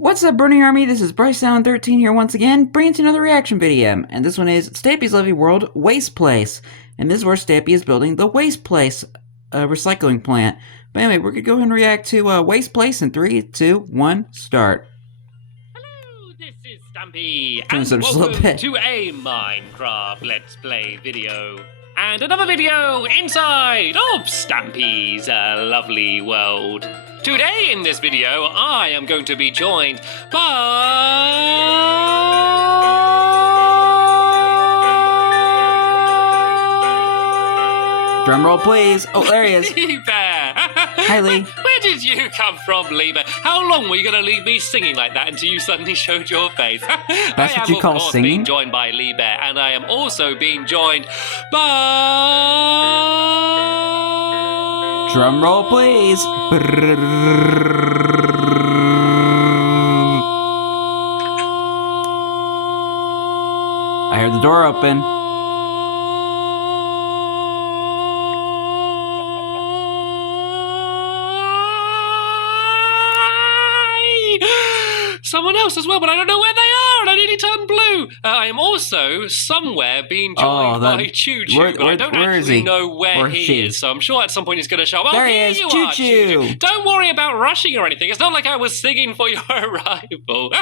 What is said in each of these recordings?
What's up, Burning Army? This is BryceAllen13 here once again, bringing to another reaction video. And this one is Stampy's Lovely World Waste Place. And this is where Stampy is building the Waste Place recycling plant. But anyway, we're going to go ahead and react to Waste Place in 3, 2, 1, start. Hello, this is Stampy, Turn this and up just a little welcome bit. to a Minecraft Let's Play video. And another video inside of Stampy's lovely world. Today in this video, I am going to be joined by... Drum roll, please. Oh, there he is. Lee Bear. Hi, Lee. Where did you come from, Lee Bear? How long were you going to leave me singing like that until you suddenly showed your face? That's what you call of course, singing? being joined by Lee Bear, and I am also being joined by... Drum roll, please. I heard the door open. Someone else as well, but I don't know where they are, and I nearly turned blue. I am also somewhere being joined by Choo Choo, but I don't actually know where he is, so I'm sure at some point he's going to show up. There Oh, he here is, you Choo are, Choo. Choo Choo. Don't worry about rushing or anything. It's not like I was singing for your arrival.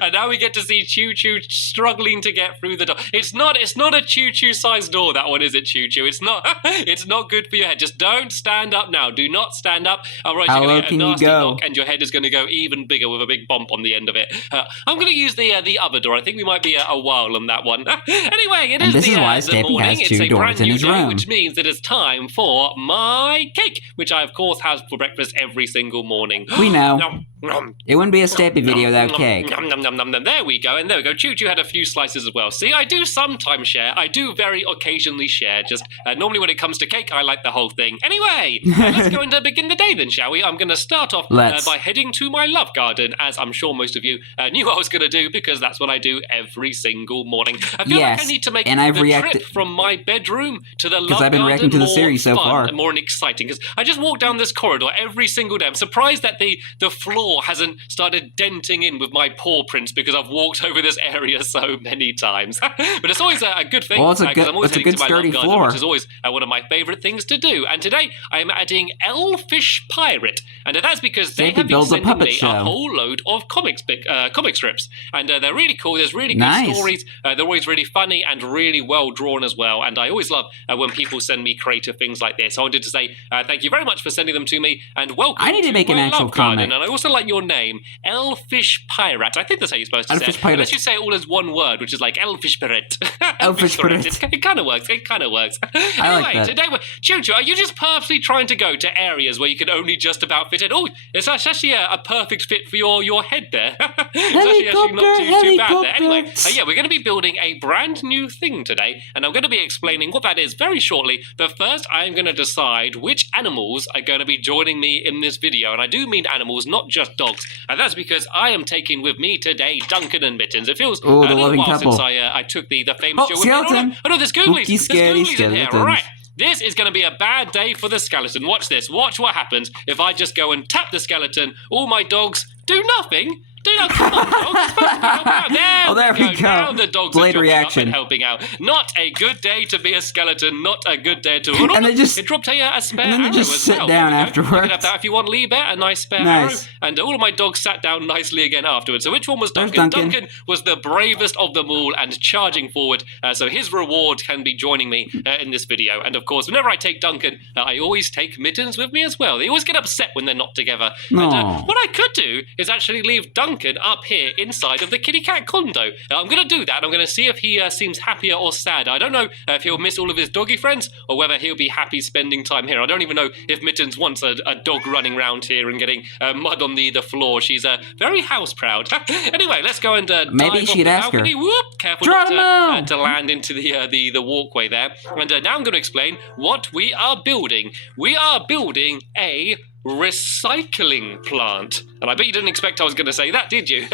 And now we get to see Choo Choo struggling to get through the door. It's not a Choo Choo sized door, that one, is it, Choo Choo? It's not. It's not good for your head. Just don't stand up now. Do not stand up. Otherwise you're going to get a nasty knock, and your head is going to go even bigger with a big bump on the end of it. I'm going to use the other door. I think we might be a while on that one. Anyway, it is the morning. It's a brand new day, which means it is time for my cake, which I, of course, have for breakfast every single morning. We know. Nom, nom. It wouldn't be a Stampy video without cake. Nom, nom, nom, nom, nom. There we go, and there we go. Choo Choo had a few slices as well. See, I do sometimes share. I do very occasionally share. Just normally when it comes to cake, I like the whole thing. Anyway, let's go and begin the day then, shall we? I'm going to start off by heading to my love garden, as I'm sure most of you knew I was going to do, because that's what I do every single morning. I feel like I need to make the trip from my bedroom to the love I've been reacting to the series so far. More and exciting, because I just walk down this corridor every single day. I'm surprised that the floor hasn't started denting in with my paw prints, because I've walked over this area so many times. But it's always a good thing, well, because I'm always heading to my love garden, floor, which is always one of my favourite things to do. And today I am adding Elfish Pirate, and that's because they have been sending me a whole load of comic strips, and they're really cool. There's really good stories. They're always really funny and really well drawn as well, and I always love when people send me creative things like this. I wanted to say thank you very much for sending them to me, and welcome. I need to make an actual comment. And I also like your name, Elfish Pirate. I think that's how you're supposed to say it. Unless you say it all as one word, which is like Elfish Pirate. Elfish Pirate. It kind of works. It kind of works. Anyway, today Choo Choo, are you just purposely trying to go to areas where you can only just about fit in? Oh, it's actually a perfect fit for your head there. It's actually not too bad there. Anyway, yeah, we're going to be building a brand new thing today, and I'm going to be explaining what that is very shortly. But first, I'm going to decide which animals are going to be joining me in this video, and I do mean animals, not just dogs. And that's because I am taking with me today Duncan and Mittens. It feels a little while since I took the famous show with me. Oh no, there's Googlies. There's Googlies in here. All right. This is going to be a bad day for the skeleton. Watch this. Watch what happens if I just go and tap the skeleton. All my dogs do nothing. Come on, dogs. It's supposed to be helping out. There we go. Now the dogs are jumping up and helping out. Not a good day to be a skeleton. Not a good day to... And they just... It dropped a spare arrow and then they just sit down afterwards. You can have that if you want, Lee Bear, a nice spare arrow. And all of my dogs sat down nicely again afterwards. So which one was Duncan? Duncan was the bravest of them all and charging forward. So his reward can be joining me in this video. And of course, whenever I take Duncan, I always take Mittens with me as well. They always get upset when they're not together. And what I could do is actually leave Duncan up here inside of the kitty cat condo. I'm going to do that. I'm going to see if he seems happier or sad. I don't know if he'll miss all of his doggy friends or whether he'll be happy spending time here. I don't even know if Mittens wants a dog running around here and getting mud on the floor. She's very house proud. Anyway, let's go and maybe dive she'd off the ask balcony. her. Whoop, careful not to land into the walkway there. And now I'm going to explain what we are building. We are building a recycling plant. And I bet you didn't expect I was going to say that, did you?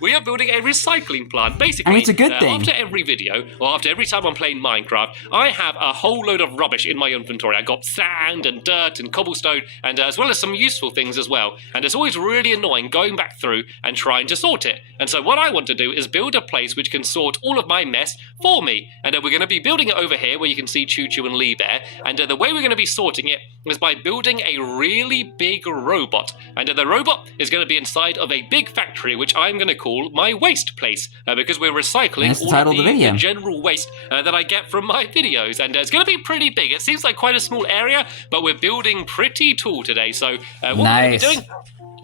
We are building a recycling plant. Basically, I mean, it's a good thing. After every video, or after every time I'm playing Minecraft, I have a whole load of rubbish in my inventory. I got sand and dirt and cobblestone, and as well as some useful things as well. And it's always really annoying going back through and trying to sort it. And so what I want to do is build a place which can sort all of my mess for me. And we're going to be building it over here where you can see Choo Choo and Lee Bear. And the way we're going to be sorting it is by building a really big robot. And the robot is going to be inside of a big factory which I'm going to call my waste place, because we're recycling all of the general waste that I get from my videos. And it's going to be pretty big. It seems like quite a small area, but we're building pretty tall today. So what we're going to be doing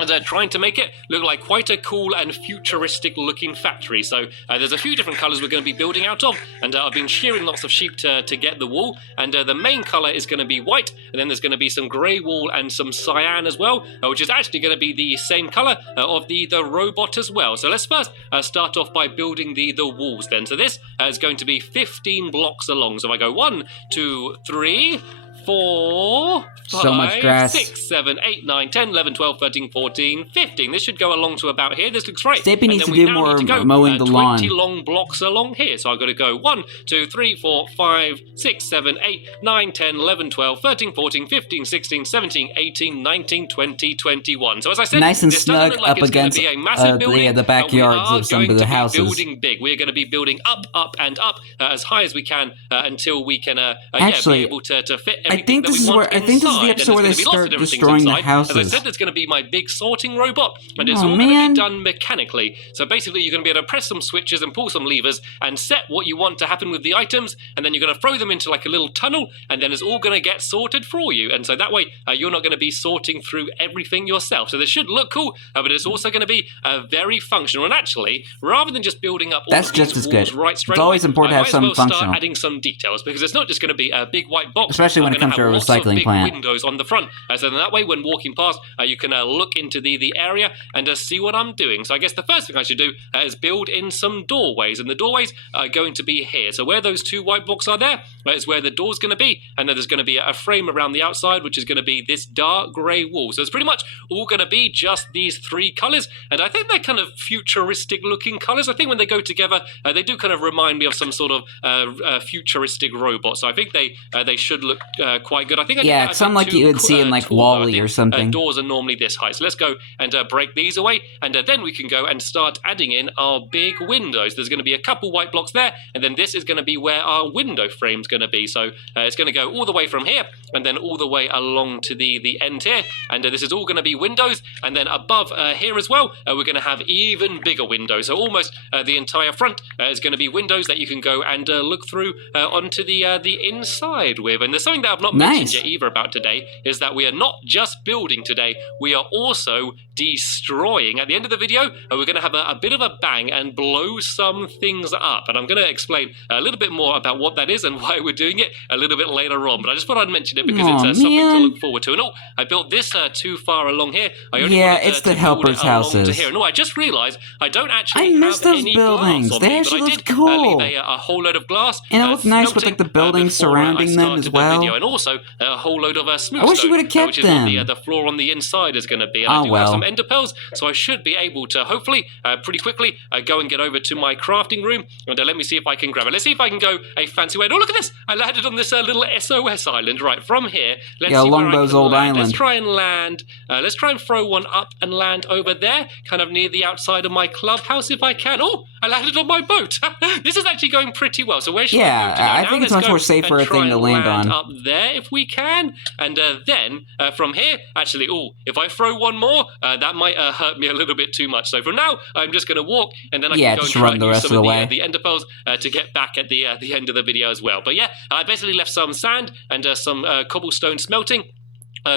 and trying to make it look like quite a cool and futuristic looking factory. So there's a few different colours we're going to be building out of, and I've been shearing lots of sheep to get the wool, and the main colour is going to be white, and then there's going to be some grey wool and some cyan as well, which is actually going to be the same colour of the robot as well. So let's first start off by building the walls then. So this is going to be 15 blocks along. So if I go 1, 2, 3, 4, 5, so much grass. 6, 7, 8, 9, 10, 11, 12, 13, 14, 15. This should go along to about here. This looks right. Stampy needs to do more mowing the lawn. 20 long blocks along here. So I've got to go 1, 2, 3, 4, 5, 6, 7, 8, 9, 10, 11, 12, 13, 14, 15, 16, 17, 18, 19, 20, 21. So as I said, nice and this snug doesn't look like up it's against going to be a massive building, the backyards of some of the houses. Building big. We're going to be building up, up, and up as high as we can until we can Actually, be able to fit everything I think this is where I think this is the episode where they start destroying the houses. As I said, there's going to be my big sorting robot, and it's all going to be done mechanically. So basically, you're going to be able to press some switches and pull some levers and set what you want to happen with the items, and then you're going to throw them into like a little tunnel, and then it's all going to get sorted for you. And so that way, you're not going to be sorting through everything yourself. So this should look cool, but it's also going to be very functional. And actually, rather than just building up all that's of just these as walls good. right straight It's always away, important to have some functional. Start adding some details, because it's not just going to be a big white box, especially when it comes to a recycling plant. Windows on the front, so then that way when walking past you can look into the area and see what I'm doing. So I guess the first thing I should do is build in some doorways, and the doorways are going to be here. So where those 2 white blocks are there is where the door's going to be, and then there's going to be a frame around the outside which is going to be this dark grey wall. So it's pretty much all going to be just these 3 colours, and I think they're kind of futuristic looking colours. I think when they go together they do kind of remind me of some sort of futuristic robot. So I think they should look quite good. I think it's something like you would see in like Wall-E or something. Doors are normally this high. So let's go and break these away, and then we can go and start adding in our big windows. There's going to be a couple white blocks there, and then this is going to be where our window frame's going to be. So it's going to go all the way from here and then all the way along to the end here, and this is all going to be windows. And then above here as well, we're going to have even bigger windows. So almost the entire front is going to be windows that you can go and look through onto the inside with. And there's something that I've not mentioned yet either about today, is that we are not just building today, we are also destroying. At the end of the video, we're going to have a bit of a bang and blow some things up, and I'm going to explain a little bit more about what that is and why we're doing it a little bit later on. But I just thought I'd mention it because it's something to look forward to. And I built this too far along here. I only wanted it's the helpers' houses. To here. And I just realised I don't actually have those any buildings. Glass on they me, actually but I look did cool. Leave a whole load of glass, and it looked nice with like the buildings surrounding them as well. And also a whole load of smooth I wish you stone, would have kept which is them. what the floor on the inside is going to be. And I do have some ender pearls, so I should be able to hopefully pretty quickly go and get over to my crafting room, and let me see if I can grab it. Let's see if I can go a fancy way. Oh, look at this! I landed on this little SOS island. Right, from here, let's see where I can old land. island. Let's try and land. Let's try and throw one up and land over there, kind of near the outside of my clubhouse if I can. Oh, I landed on my boat. This is actually going pretty well. So where should I go to now? I think it's much more safer a thing to land on. Up there if we can, and then from here, actually, if I throw one more, that might hurt me a little bit too much. So from now, I'm just going to walk, and then I can go and try and use some of the ender pearls to get back at the end of the video as well. But yeah, I basically left some sand and some cobblestone smelting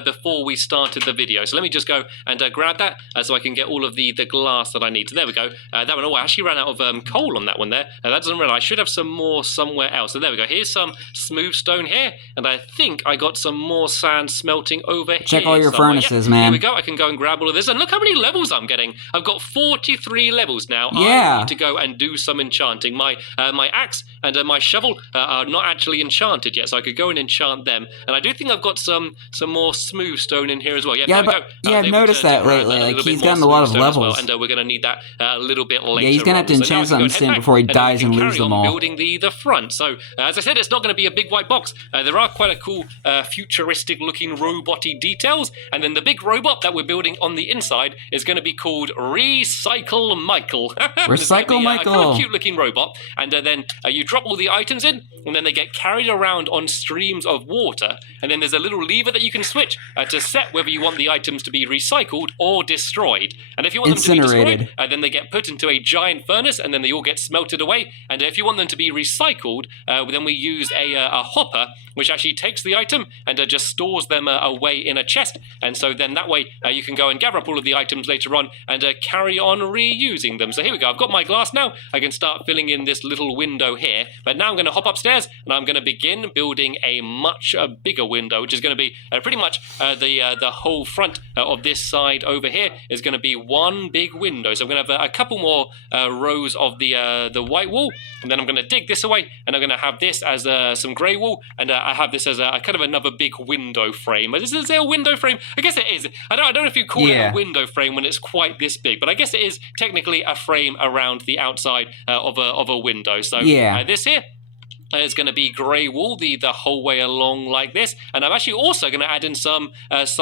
before we started the video. So let me just go and grab that so I can get all of the glass that I need. So there we go. That one, I actually ran out of coal on that one there. That doesn't matter. I should have some more somewhere else. So there we go. Here's some smooth stone here, and I think I got some more sand smelting over here. Check all your furnaces, man. Here we go. I can go and grab all of this, and look how many levels I'm getting. I've got 43 levels now. I need to go and do some enchanting. My axe and my shovel are not actually enchanted yet, so I could go and enchant them. And I do think I've got some more more smooth stone in here as well. Yeah, yeah, there we go. I've noticed that lately. Like, he's gotten a lot of levels. And we're going to need that a little bit later. Yeah, he's going to have to enchant something soon before he dies and loses them all. Building the front. So, as I said, it's not going to be a big white box. There are quite a cool futuristic-looking robot-y details. And then the big robot that we're building on the inside is going to be called Recycle Michael. Recycle Michael. Kind of cute-looking robot. And then you drop all the items in, and then they get carried around on streams of water. And then there's a little lever that you can switch to set whether you want the items to be recycled or destroyed. And if you want them to be destroyed, then they get put into a giant furnace, and then they all get smelted away. And if you want them to be recycled, then we use a hopper, which actually takes the item and just stores them away in a chest. And so then that way you can go and gather up all of the items later on and carry on reusing them. So here we go. I've got my glass now. I can start filling in this little window here. But now I'm going to hop upstairs and I'm going to begin building a much bigger window, which is going to be pretty much the whole front of this side over here is going to be one big window. So I'm going to have a couple more rows of the white wall, and then I'm going to dig this away, and I'm going to have this as some grey wall, and I have this as a kind of another big window frame. Is it a window frame? I guess it is. I don't know if you call it a window frame when it's quite this big, but I guess it is technically a frame around the outside of a window. So this here is going to be grey wool the whole way along like this, and I'm actually also going to add in some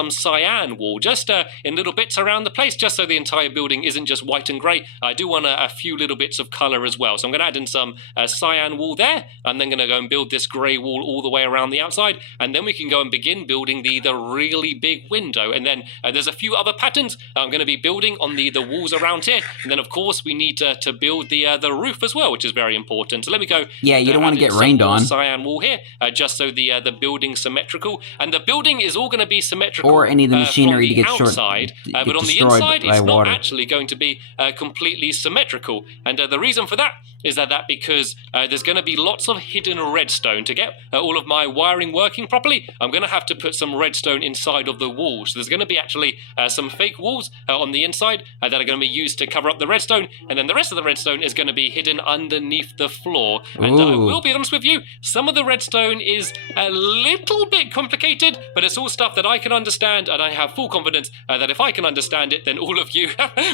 cyan wool just in little bits around the place, just so the entire building isn't just white and grey. I do want a few little bits of colour as well, so I'm going to add in some cyan wool there. I'm then going to go and build this grey wool all the way around the outside, and then we can go and begin building the really big window. And then there's a few other patterns I'm going to be building on the walls around here, and then of course we need to build the roof as well, which is very important. So let me go. Yeah, you don't want to get rained on. Cyan wall here, just so the building's symmetrical, and the building is all going to be symmetrical. Or any of the machinery to get outside, but on the inside, it's not actually going to be completely symmetrical. And the reason for that is that because there's going to be lots of hidden redstone. To get all of my wiring working properly, I'm going to have to put some redstone inside of the walls. So there's going to be actually some fake walls on the inside that are going to be used to cover up the redstone, and then the rest of the redstone is going to be hidden underneath the floor. And I will be honest with you, some of the redstone is a little bit complicated, but it's all stuff that I can understand, and I have full confidence that if I can understand it, then all of you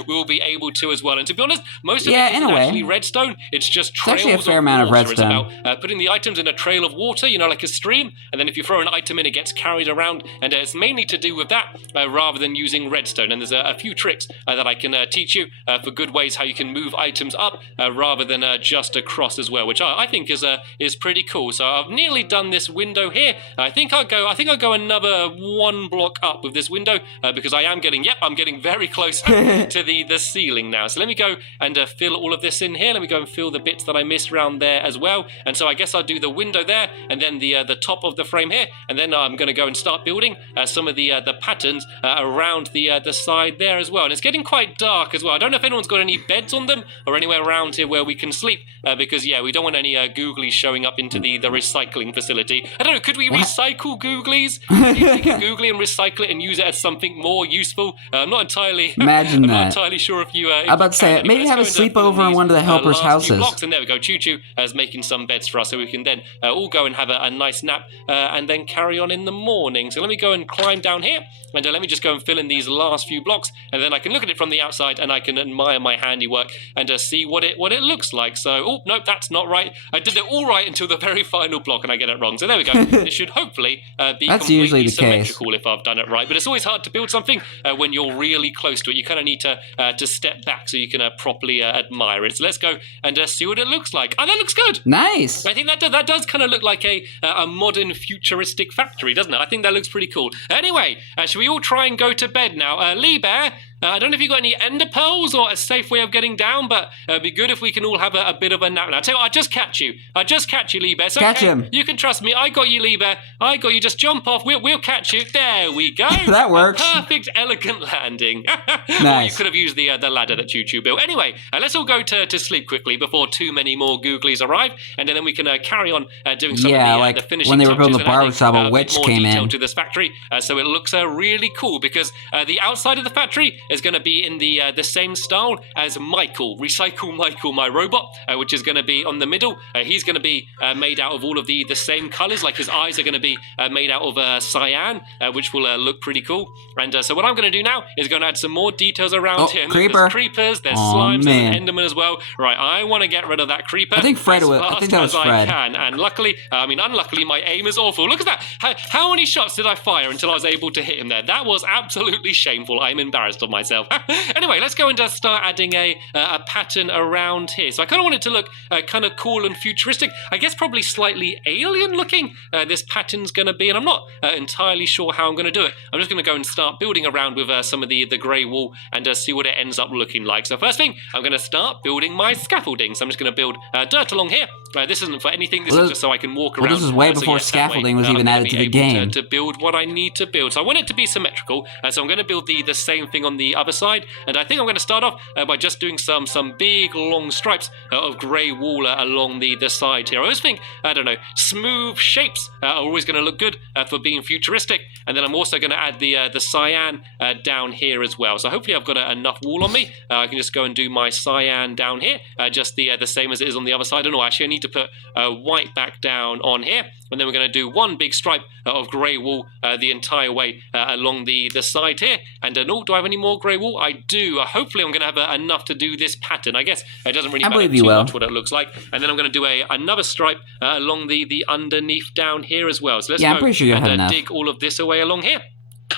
will be able to as well. And to be honest, most of it isn't actually redstone. It's just trails actually a fair amount of redstone. It's about putting the items in a trail of water, like a stream, and then if you throw an item in, it gets carried around, and it's mainly to do with that rather than using redstone. And there's a few tricks that I can teach you for good ways how you can move items up rather than just across as well, which I think is pretty cool. So I've nearly done this window here. I think I'll go another one block up with this window because I'm getting very close to the ceiling now. So let me go and fill all of this in here. Let me go and fill the bits that I missed around there as well. And so I guess I'll do the window there, and then the top of the frame here, and then I'm going to go and start building some of the patterns around the side there as well. And it's getting quite dark as well. I don't know if anyone's got any beds on them or anywhere around here where we can sleep because we don't want any googlies showing up into the recycling facility. I don't know, could we recycle googlies? Could you take a googly and recycle it and use it as something more useful? I'm not entirely not entirely sure if you I'm about to say, maybe have a sleepover in one of the helpers' houses. Blocks, and there we go, Choo-Choo is making some beds for us, so we can then all go and have a nice nap and then carry on in the morning. So let me go and climb down here, and let me just go and fill in these last few blocks, and then I can look at it from the outside and I can admire my handiwork and see what it looks like. So, oh, nope, that's not right. I did it all right until the very final block and I get it wrong. So there we go. It should hopefully be that's completely symmetrical if I've done it right. But it's always hard to build something when you're really close to it. You kind of need to step back so you can properly admire it. So let's go and see what it looks like. Oh, that looks good. Nice. I think that does kind of look like a modern futuristic factory, doesn't it? I think that looks pretty cool. Anyway, should we all try and go to bed now? Lee Bear, I don't know if you've got any ender pearls or a safe way of getting down, but it'd be good if we can all have a bit of a nap now. Tell you what, I just catch you, Lee Bear. So, catch him. You can trust me. I got you, Lee Bear. I got you. Just jump off. We'll catch you. There we go. That works. A perfect, elegant landing. Nice. Or you could have used the ladder that Choo-Choo built. Anyway, let's all go to sleep quickly before too many more googlies arrive, and then we can carry on doing some of the finishing when they were building the touches barber shop, a witch came in to this factory, so it looks really cool because the outside of the factory is going to be in the same style as Michael, Recycle Michael, my robot, which is going to be on the middle. He's going to be made out of all of the same colors, like his eyes are going to be made out of cyan, which will look pretty cool. And so what I'm going to do now is going to add some more details around here. Creeper. There's creepers, there's slimes, there's an enderman as well. Right, I want to get rid of that creeper. I think Fred will. I think that was Fred. And luckily, unluckily, my aim is awful. Look at that. How many shots did I fire until I was able to hit him there? That was absolutely shameful. I'm embarrassed of myself. Anyway, let's go and just start adding a pattern around here. So I kind of want it to look kind of cool and futuristic. I guess probably slightly alien looking this pattern's going to be, and I'm not entirely sure how I'm going to do it. I'm just going to go and start building around with some of the grey wool and see what it ends up looking like. So first thing, I'm going to start building my scaffolding. So I'm just going to build dirt along here. This isn't for anything. This is just so I can walk around. This is way before scaffolding was even added to the game. To build what I need to build. So I want it to be symmetrical. So I'm going to build the same thing on the other side. And I think I'm going to start off by just doing some big long stripes of grey wool along the side here. I always think, I don't know, smooth shapes are always going to look good for being futuristic. And then I'm also going to add the cyan down here as well. So hopefully I've got enough wool on me. I can just go and do my cyan down here, just the same as it is on the other side. No, actually I need to put white back down on here. And then we're going to do one big stripe of grey wool the entire way along the side here. And do I have any more grey wool? I do. Hopefully I'm going to have enough to do this pattern. I guess it doesn't really matter too much what it looks like. And then I'm going to do another stripe along the underneath down here as well. So let's go I'm pretty sure and dig all of this away along here.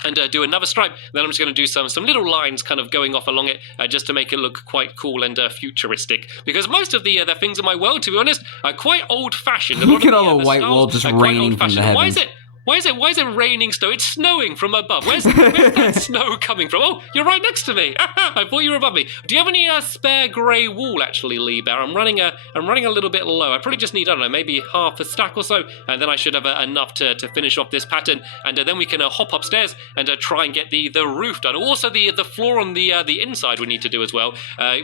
And do another stripe. Then I'm just going to do some little lines kind of going off along it just to make it look quite cool and futuristic. Because most of the things in my world, to be honest, are quite old-fashioned. Look at all the white wool just raining from the heavens. Why is it raining snow? It's snowing from above. Where's that snow coming from? Oh, you're right next to me. I thought you were above me. Do you have any spare grey wool, actually, Lee Bear? I'm running a little bit low. I probably just need, I don't know, maybe half a stack or so, and then I should have enough to finish off this pattern. And then we can hop upstairs and try and get the roof done. Also, the floor on the inside we need to do as well.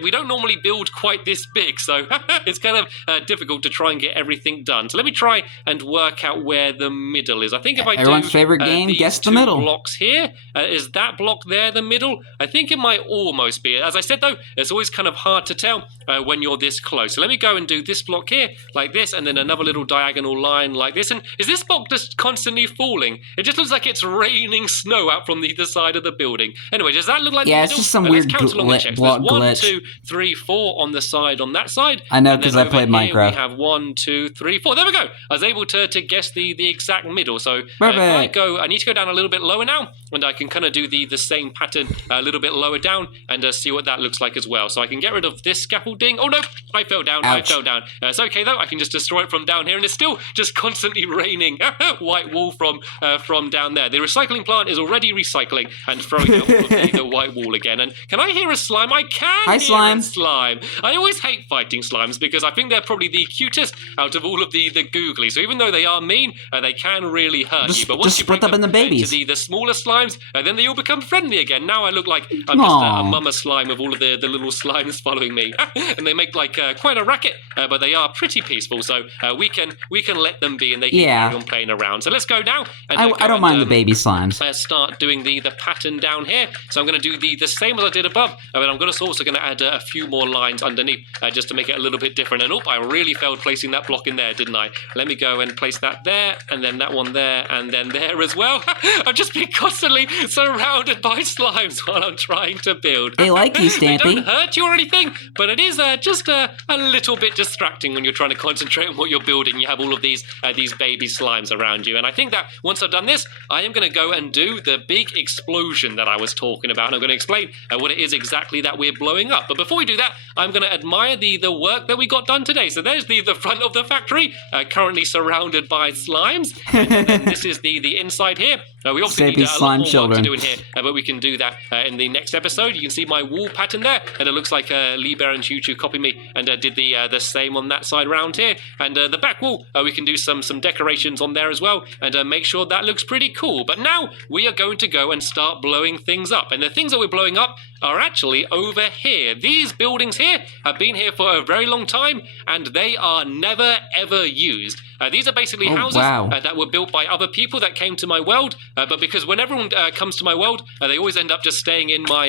We don't normally build quite this big, so it's kind of difficult to try and get everything done. So let me try and work out where the middle is. I think if I everyone's favorite game, guess the middle. Blocks here, is that block there the middle? I think it might almost be. As I said though, it's always kind of hard to tell when you're this close. So let me go and do this block here like this, and then another little diagonal line like this. And is this block just constantly falling? It just looks like it's raining snow out from the side of the building. Anyway, does that look like the middle? It's just some weird block glitch. 1, 2, 3, 4 on the side on that side. I know because I played Minecraft. We have 1, 2, 3, 4. There we go. I was able to guess the exact middle. So I need to go down a little bit lower now, and I can kind of do the same pattern a little bit lower down and see what that looks like as well. So I can get rid of this scaffolding. Oh no, I fell down. Ouch. I fell down. It's okay though. I can just destroy it from down here, and it's still just constantly raining white wool from down there. The recycling plant is already recycling and throwing out all of the white wool again. And can I hear a slime? I can hear slime. A slime. I always hate fighting slimes because I think they're probably the cutest out of all of the googly. So even though they are mean, they can really hurt you. But once you split up in the babies. To the smaller slimes, then they all become friendly again. Now I look like I'm just a mama slime with all of the little slimes following me, and they make like quite a racket, but they are pretty peaceful. So we can let them be, and they can carry on playing around. So let's go now. And, I don't mind the baby slimes. Start doing the pattern down here. So I'm going to do the same as I did above, but I'm also going to add a few more lines underneath just to make it a little bit different. And I really failed placing that block in there, didn't I? Let me go and place that there, and then that one there, and then there as well. I've just been constantly surrounded by slimes while I'm trying to build. They like you, Stampy. They don't hurt you or anything, but it is just a little bit distracting when you're trying to concentrate on what you're building. You have all of these baby slimes around you. And I think that once I've done this, I am going to go and do the big explosion that I was talking about. And I'm going to explain what it is exactly that we're blowing up. But before we do that, I'm going to admire the work that we got done today. So there's the front of the factory, currently surrounded by slimes. And then this is the inside here. We obviously need a lot more work to do in here, but we can do that in the next episode. You can see my wall pattern there, and it looks like Lee Bear and Choo Choo copied me and did the same on that side around here. And the back wall, we can do some decorations on there as well, and make sure that looks pretty cool. But now we are going to go and start blowing things up, and the things that we're blowing up are actually over here. These buildings here have been here for a very long time, and they are never ever used. These are basically houses that were built by other people that came to my world, but because when everyone comes to my world, they always end up just staying in my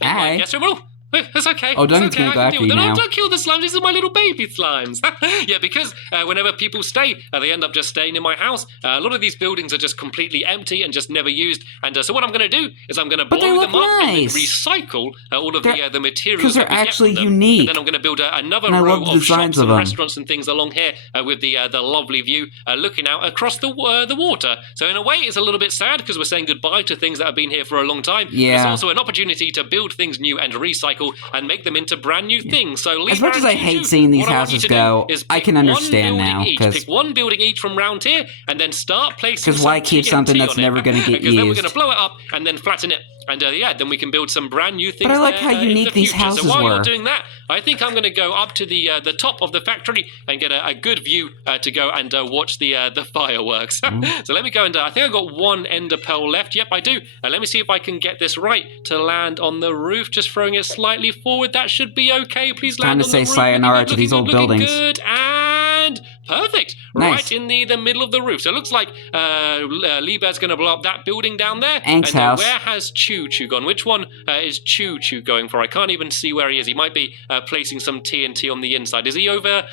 guest room. Oh, it's okay. Oh, Duncan's okay. gonna go after you now. No, don't kill the slimes. These are my little baby slimes. Yeah, because whenever people stay, they end up just staying in my house. A lot of these buildings are just completely empty and just never used. And so what I'm going to do is I'm going to blow them up and then recycle all of the materials because they're actually unique. And then I'm going to build another row of shops and restaurants and things along here with the lovely view looking out across the water. So in a way, it's a little bit sad because we're saying goodbye to things that have been here for a long time. Yeah. It's also an opportunity to build things new and recycle and make them into brand new things. So as much as I hate seeing these houses go, I can understand now. Pick one building each from round here and then start placing. Because why keep something that's never going to get used? Because then we're going to blow it up and then flatten it. And then we can build some brand new things. But I like how unique these houses were. So while you're doing that, I think I'm going to go up to the top of the factory and get a good view to go and watch the fireworks. So let me go and I think I've got one ender pearl left. Yep, I do. Let me see if I can get this right to land on the roof. Just throwing it slightly forward. That should be okay. Please land on the roof. Time to say sayonara to these old buildings. Good and perfect. Nice. Right in the middle of the roof. So it looks like Lieber's going to blow up that building down there. Ank's house. Where has Choo gone? Which one is Choo going for? I can't even see where he is. He might be placing some TNT on the inside. Is he over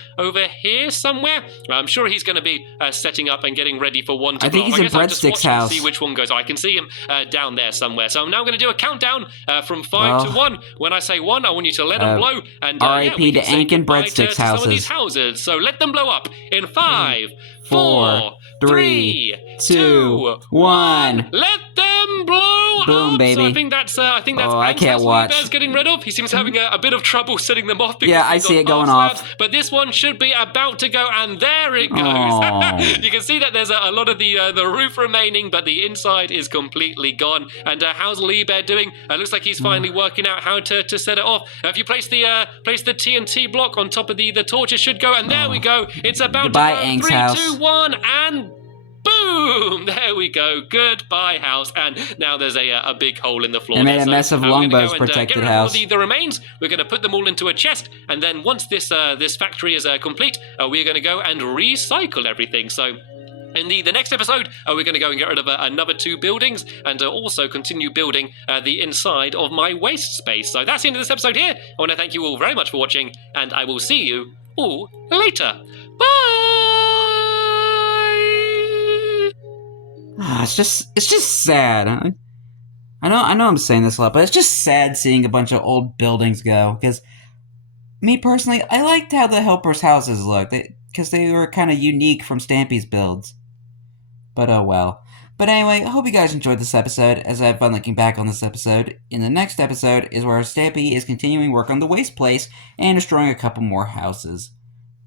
here somewhere? I'm sure he's going to be setting up and getting ready for one to blow. I think he's in Breadstick's house. See which one goes. I can see him down there somewhere. So I'm now going to do a countdown from 5 to 1. When I say 1, I want you to let them blow. And R.I.P. to Ank and Breadstick's houses. Some of these houses. So let them blow up in 5, 4, 3, 2, 1. Let them blow Boom, up. baby. So I think that's I can't watch. Bear's getting rid of. He seems having a bit of trouble setting them off. Yeah, I see it going off. But this one should be about to go, and there it goes. You can see that there's a lot of the roof remaining, but the inside is completely gone. And how's Lee Bear doing? Looks like he's finally working out how to set it off. If you place the TNT block on top of the torch, it should go. And there we go. It's about to go. Ank's 3, house. 2, 1, and boom! There we go. Goodbye, house. And now there's a big hole in the floor. It made a mess of Longbow's protected house. The remains. We're going to put them all into a chest, and then once this factory is complete, we're going to go and recycle everything. So in the next episode, we're going to go and get rid of another 2 buildings and also continue building the inside of my waste space. So that's the end of this episode here. I want to thank you all very much for watching, and I will see you all later. Bye! It's just sad. I know I'm saying this a lot, but it's just sad seeing a bunch of old buildings go. Because me personally, I liked how the helpers' houses looked, because they were kind of unique from Stampy's builds. But oh well. But anyway, I hope you guys enjoyed this episode, as I have fun looking back on this episode. In the next episode is where Stampy is continuing work on the waste place and destroying a couple more houses.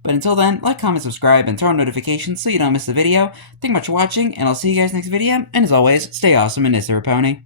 But until then, like, comment, subscribe, and turn on notifications so you don't miss the video. Thank you much for watching, and I'll see you guys next video. And as always, stay awesome and Pony.